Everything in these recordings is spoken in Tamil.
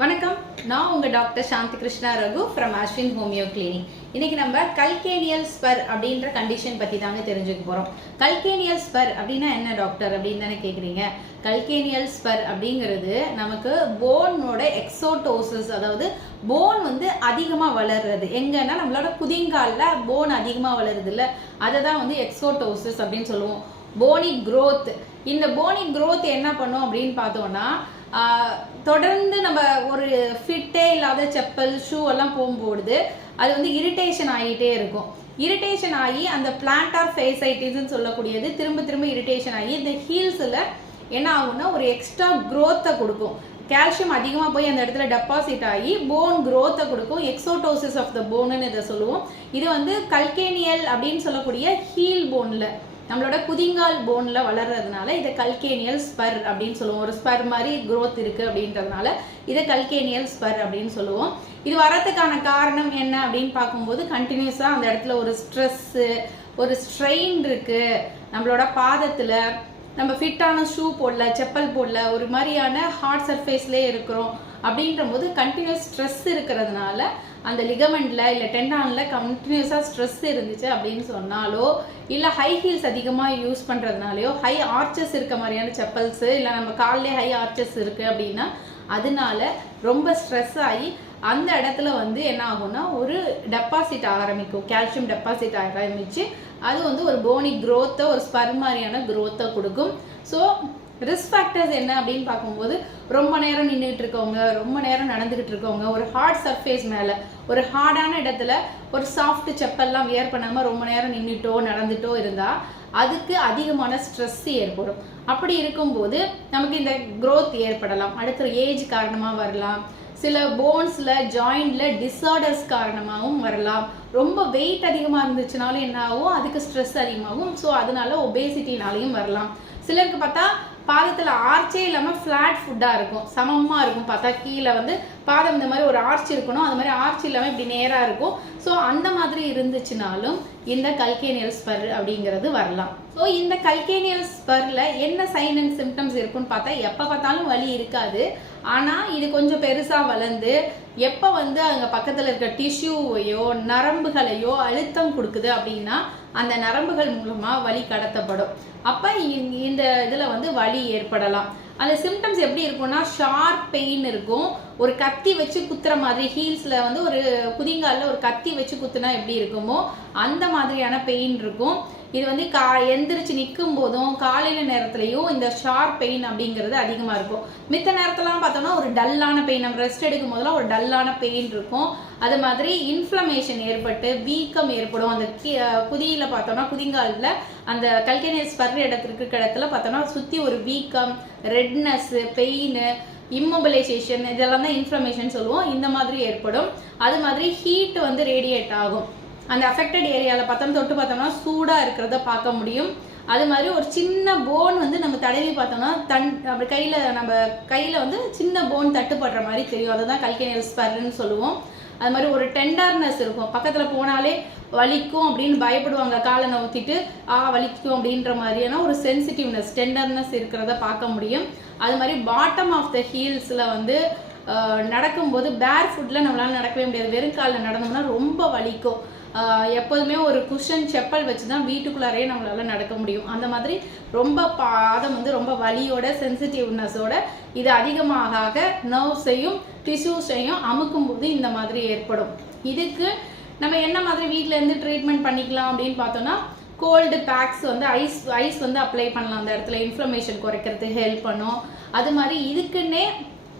வணக்கம். நான் உங்கள் doctor Shanthi Krishna Raghu from Ashwin homeo clinic இன்னைக்கு நம்ம கல்கேனியல் ஸ்பர் அப்படின்ற கண்டிஷன் பற்றி தாங்க தெரிஞ்சுக்க போகிறோம் கல்கேனியல் ஸ்பர் அப்படின்னா என்ன டாக்டர் அப்படின்னு தானே கேட்குறீங்க கல்கேனியல் ஸ்பர் அப்படிங்கிறது நமக்கு போனோட எக்ஸோட்டோசிஸ் அதாவது போன் வந்து அதிகமாக வளர்றது. எங்கன்னா நம்மளோட குதிங்காலில் போன் அதிகமாக வளருது இல்லை அதை தான் வந்து எக்ஸோட்டோசிஸ் அப்படின்னு சொல்லுவோம். போனி க்ரோத் இந்த போனி க்ரோத் என்ன பண்ணும் அப்படின்னு பார்த்தோன்னா தொடர்ந்து நம்ம ஒரு ஃபிட்டே இல்லாத செப்பல் ஷூ எல்லாம் போகும்போது அது வந்து இரிட்டேஷன் ஆகிட்டே இருக்கும். இரிட்டேஷன் ஆகி அந்த பிளான்டார் ஃபேசைட்டிஸ்ன்னு சொல்லக்கூடியது திரும்ப திரும்ப இரிட்டேஷன் ஆகி இந்த ஹீல்ஸில் என்ன ஆகும்னா ஒரு எக்ஸ்ட்ரா க்ரோத்தை கொடுக்கும். கால்சியம் அதிகமாக போய் அந்த இடத்துல டெபாசிட் ஆகி போன் க்ரோத்தை கொடுக்கும். எக்ஸோட்டோசிஸ் ஆஃப் த போனுன்னு இதை சொல்லுவோம். இது வந்து கல்கேனியல் அப்படின்னு சொல்லக்கூடிய ஹீல் போனில் நம்மளோட குதிங்கால் போன்ல வளர்றதுனால இதை கல்கேனியல் ஸ்பர் அப்படின்னு சொல்லுவோம். ஒரு ஸ்பர் மாதிரி க்ரோத் இருக்கு அப்படின்றதுனால இதை கல்கேனியல் ஸ்பர் அப்படின்னு சொல்லுவோம். இது வரத்துக்கான காரணம் என்ன அப்படின்னு பார்க்கும்போது கண்டினியூஸா அந்த இடத்துல ஒரு ஸ்ட்ரெஸ்ஸு ஒரு ஸ்ட்ரெயின் இருக்கு. நம்மளோட பாதத்துல நம்ம ஃபிட்டான ஷூ போடல செப்பல் போடல ஒரு மாதிரியான ஹார்ட் சர்ஃபேஸ்லேயே இருக்கிறோம் அப்படின்ற போது கண்டினியூஸ் ஸ்ட்ரெஸ் இருக்கிறதுனால அந்த லிகமெண்ட்ல இல்லை டெண்டானில் கண்டினியூஸாக ஸ்ட்ரெஸ் இருந்துச்சு அப்படின்னு சொன்னாலோ இல்லை ஹை ஹீல்ஸ் அதிகமாக யூஸ் பண்ணுறதுனாலையோ ஹை ஆர்ச்சஸ் இருக்க மாதிரியான செப்பல்ஸு இல்லை நம்ம கால்லே ஹை ஆர்ச்சஸ் இருக்குது அப்படின்னா அதனால ரொம்ப ஸ்ட்ரெஸ் ஆகி அந்த இடத்துல வந்து என்ன ஆகும்னா ஒரு டெபாசிட் ஆரம்பிக்கும். கால்சியம் டெபாசிட் ஆரம்பிச்சு அது வந்து ஒரு போனி க்ரோத்தை ஒரு ஸ்பர் மாதிரியான க்ரோத்தை கொடுக்கும். ஸோ ரிஸ்க் ஃபேக்டர்ஸ் என்ன அப்படின்னு பார்க்கும்போது ரொம்ப நேரம் நின்றுட்டு இருக்கவங்க ரொம்ப நேரம் நடந்துகிட்டு இருக்கவங்க ஒரு ஹார்ட் சர்ஃபேஸ் மேலே ஒரு ஹார்டான இடத்துல ஒரு சாஃப்ட் செப்பல்லாம் வியர் பண்ணாமல் ரொம்ப நேரம் நின்றுட்டோ நடந்துட்டோ இருந்தால் அதுக்கு அதிகமான ஸ்ட்ரெஸ் ஏற்படும். அப்படி இருக்கும்போது நமக்கு இந்த க்ரோத் ஏற்படலாம். அடுத்த ஏஜ் காரணமாக வரலாம். சில போன்ஸில் ஜாயிண்டில் டிஸார்டர்ஸ் காரணமாகவும் வரலாம். ரொம்ப வெயிட் அதிகமாக இருந்துச்சுனாலும் என்ன ஆகும்? அதுக்கு ஸ்ட்ரெஸ் அதிகமாகும். ஸோ அதனால ஒபேசிட்டினாலையும் வரலாம். சிலருக்கு பார்த்தா பாதத்தில் ஆர்ச்சே இல்லாமல் ஃப்ளாட் ஃபுட்டாக இருக்கும். சமமாக இருக்கும். பார்த்தா கீழே வந்து பாதம் இந்த மாதிரி ஒரு ஆர்ச் இருக்கணும். அது மாதிரி ஆர்ச் இல்லாமல் இப்படி நேராக இருக்கும். ஸோ அந்த மாதிரி இருந்துச்சுனாலும் இந்த கல்கேனியல் ஸ்பர் அப்படிங்கிறது வரலாம். ஸோ இந்த கல்கேனியல் ஸ்பரில் என்ன சைன் அண்ட் சிம்டம்ஸ் இருக்குன்னு பார்த்தா எப்போ பார்த்தாலும் வலி இருக்காது. ஆனால் இது கொஞ்சம் பெருசாக வளர்ந்து எப்போ வந்து அங்கே பக்கத்தில் இருக்க டிஷ்யூவையோ நரம்புகளையோ அழுத்தம் கொடுக்குது அப்படின்னா அந்த நரம்புகள் மூலமாக வலி கடத்தப்படும். அப்போ இந்த இதில் வந்து வலி ஏற்படலாம். அந்த சிம்டம்ஸ் எப்படி இருக்கும்னா ஷார்ப் பெயின் இருக்கும். ஒரு கத்தி வச்சு குத்துற மாதிரி ஹீல்ஸில் வந்து ஒரு குதிங்காலில் ஒரு கத்தி வச்சு குத்துனா எப்படி இருக்குமோ அந்த மாதிரியான பெயின் இருக்கும். இது வந்து கா எந்திரிச்சு நிற்கும் போதும் காலையில நேரத்துலையும் இந்த ஷார்ப் பெயின் அப்படிங்கிறது அதிகமாக இருக்கும். மித்த நேரத்துலாம் பார்த்தோம்னா ஒரு டல்லான பெயின் நம்ம ரெஸ்ட் எடுக்கும் போதெல்லாம் ஒரு டல்லான பெயின் இருக்கும். அது மாதிரி இன்ஃப்ளமேஷன் ஏற்பட்டு வீக்கம் ஏற்படும். அந்த கி- குதியில பார்த்தோம்னா குதிங்காலில் அந்த கல்கேனியஸ் ஸ்பர் இடத்துக்கு இடத்துல பார்த்தோம்னா சுற்றி ஒரு வீக்கம் ரெட்னஸ் பெயின் இம்மொபிலைசேஷன் இதெல்லாம் தான் இன்ஃப்ளமேஷன் சொல்லுவோம். இந்த மாதிரி ஏற்படும். அது மாதிரி ஹீட் வந்து ரேடியேட் ஆகும். அந்த அஃபெக்டட் ஏரியாவில் பார்த்தோம்னா தொட்டு பார்த்தோம்னா சூடாக இருக்கிறத பார்க்க முடியும். அது மாதிரி ஒரு சின்ன போன் வந்து நம்ம தடவி பார்த்தோம்னா தன் அப்படி கையில் நம்ம கையில் வந்து சின்ன போன் தட்டுப்படுற மாதிரி தெரியும். அதை தான் கல்கேனியல் ஸ்பர்ன்னு சொல்லுவோம். அது மாதிரி ஒரு டெண்டர்னஸ் இருக்கும். பக்கத்தில் போனாலே வலிக்கும் அப்படின்னு பயப்படுவாங்க. காலை நவுத்திட்டு ஆ வலிக்கும் அப்படின்ற மாதிரியான ஒரு சென்சிட்டிவ்னஸ் டெண்டர்னஸ் இருக்கிறத பார்க்க முடியும். அது மாதிரி பாட்டம் ஆஃப் த ஹீல்ஸில் வந்து நடக்கும்போது பேர் ஃபுட்டில் நம்மளால் நடக்கவே முடியாது. வெறும் காலில் நடந்தோம்னா ரொம்ப வலிக்கும். எப்போதுமே ஒரு குஷன் செப்பல் வச்சு தான் வீட்டுக்குள்ளாரே நம்மளால நடக்க முடியும். அந்த மாதிரி ரொம்ப பாதம் வந்து ரொம்ப வலியோட சென்சிட்டிவ்னஸோட இது அதிகமாக ஆக நர்வ்ஸையும் டிஷ்யூஸையும் அமுக்கும் போது இந்த மாதிரி ஏற்படும். இதுக்கு நம்ம என்ன மாதிரி வீட்ல இருந்து ட்ரீட்மெண்ட் பண்ணிக்கலாம் அப்படின்னு பார்த்தோம்னா கோல்டு பேக்ஸ் வந்து ஐஸ் ஐஸ் வந்து அப்ளை பண்ணலாம். அந்த இடத்துல இன்ஃப்ளமேஷன் குறைக்கிறதுக்கு ஹெல்ப் பண்ணும். அது மாதிரி இதுக்குன்னே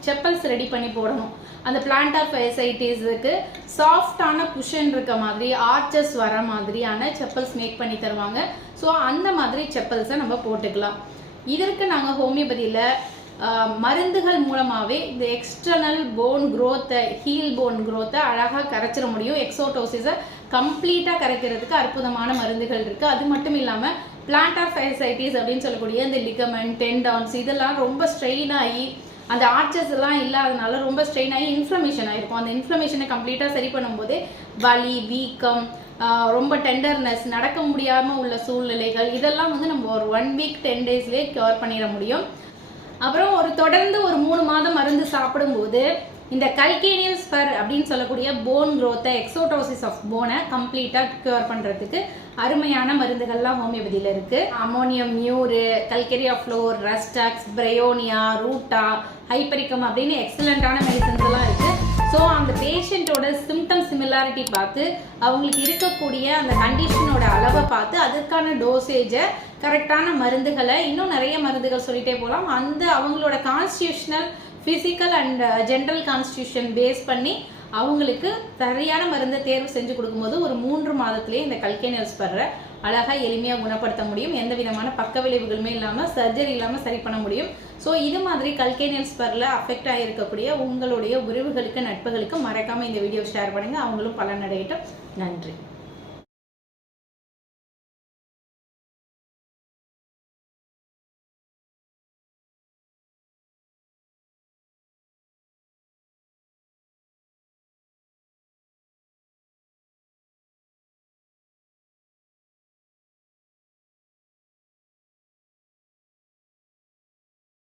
செப்பல்ஸ் ரெடி பண்ணி போடணும். அந்த பிளான்டார் ஃபெசைட்டிஸுக்கு சாஃப்டான குஷன் இருக்க மாதிரி ஆர்ச்சஸ் வர மாதிரியான செப்பல்ஸ் மேக் பண்ணி தருவாங்க. ஸோ அந்த மாதிரி செப்பல்ஸை நம்ம போட்டுக்கலாம். இதற்கு நாங்கள் ஹோமியோபதியில் மருந்துகள் மூலமாகவே இந்த எக்ஸ்டர்னல் போன் க்ரோத்தை ஹீல் போன் க்ரோத்தை அழகாக கரைச்சிட முடியும். எக்ஸோட்டோசிஸை கம்ப்ளீட்டாக கரைக்கிறதுக்கு அற்புதமான மருந்துகள் இருக்குது அது மட்டும் இல்லாமல் பிளான்டார் ஃபைசைட்டிஸ் அப்படின்னு சொல்லக்கூடிய இந்த லிகமெண்ட் டென்டான்ஸ் இதெல்லாம் ரொம்ப ஸ்ட்ரெயின் ஆகி அந்த ஆர்ச்சஸ் எல்லாம் இல்லாதனால ரொம்ப ஸ்ட்ரெயின் ஆகி இன்ஃப்ளமேஷன் ஆயிருக்கும். அந்த இன்ஃப்ளமேஷனை கம்ப்ளீட்டாக சரி பண்ணும்போது வலி வீக்கம் ரொம்ப டெண்டர்னஸ் நடக்க முடியாம உள்ள சூழ்நிலைகள் இதெல்லாம் வந்து நம்ம ஒரு ஒன் வீக் டென் டேஸ்லேயே கியூர் பண்ணிட முடியும். அப்புறம் ஒரு தொடர்ந்து ஒரு மூணு மாதம் மருந்து சாப்பிடும்போது இந்த கல்கேனியல் ஸ்பர் அப்படின்னு சொல்லக்கூடிய போன் க்ரோத்தை எக்ஸோட்டோசிஸ் ஆஃப் போனை கம்ப்ளீட்டாக க்யூர் பண்ணுறதுக்கு அருமையான மருந்துகள்லாம் ஹோமியோபதியில் இருக்குது ammonium mur calcarea fluor rhus tox bryonia ruta hypericum அப்படின்னு எக்ஸலண்ட்டான மெடிசன்ஸ் எல்லாம் ஸோ அந்த பேஷண்ட்டோட சிம்டம் சிமிலாரிட்டி பார்த்து அவங்களுக்கு இருக்கக்கூடிய அந்த கண்டிஷனோட அளவை பார்த்து அதுக்கான டோசேஜை கரெக்டான மருந்துகளை இன்னும் நிறைய மருந்துகள் சொல்லிட்டே போகலாம் அந்த அவங்களோட constitutional physical and general constitution base பண்ணி அவங்களுக்கு சரியான மருந்தை தேர்வு செஞ்சு கொடுக்கும்போது ஒரு மூன்று மாதத்திலேயே இந்த கல்கேனியல்ஸ் படுற அழகாக எளிமையாக குணப்படுத்த முடியும். எந்த விதமான பக்க விளைவுகளுமே இல்லாமல் சர்ஜரி இல்லாமல் சரி பண்ண முடியும். ஸோ இது மாதிரி கல்கேனியல்ஸ் பரில் அஃபெக்ட் ஆகிருக்கக்கூடிய உங்களுடைய உறவுகளுக்கு நட்புகளுக்கு மறக்காமல் இந்த வீடியோ ஷேர் பண்ணுங்கள் அவங்களும் பலனடையட்டும். நன்றி.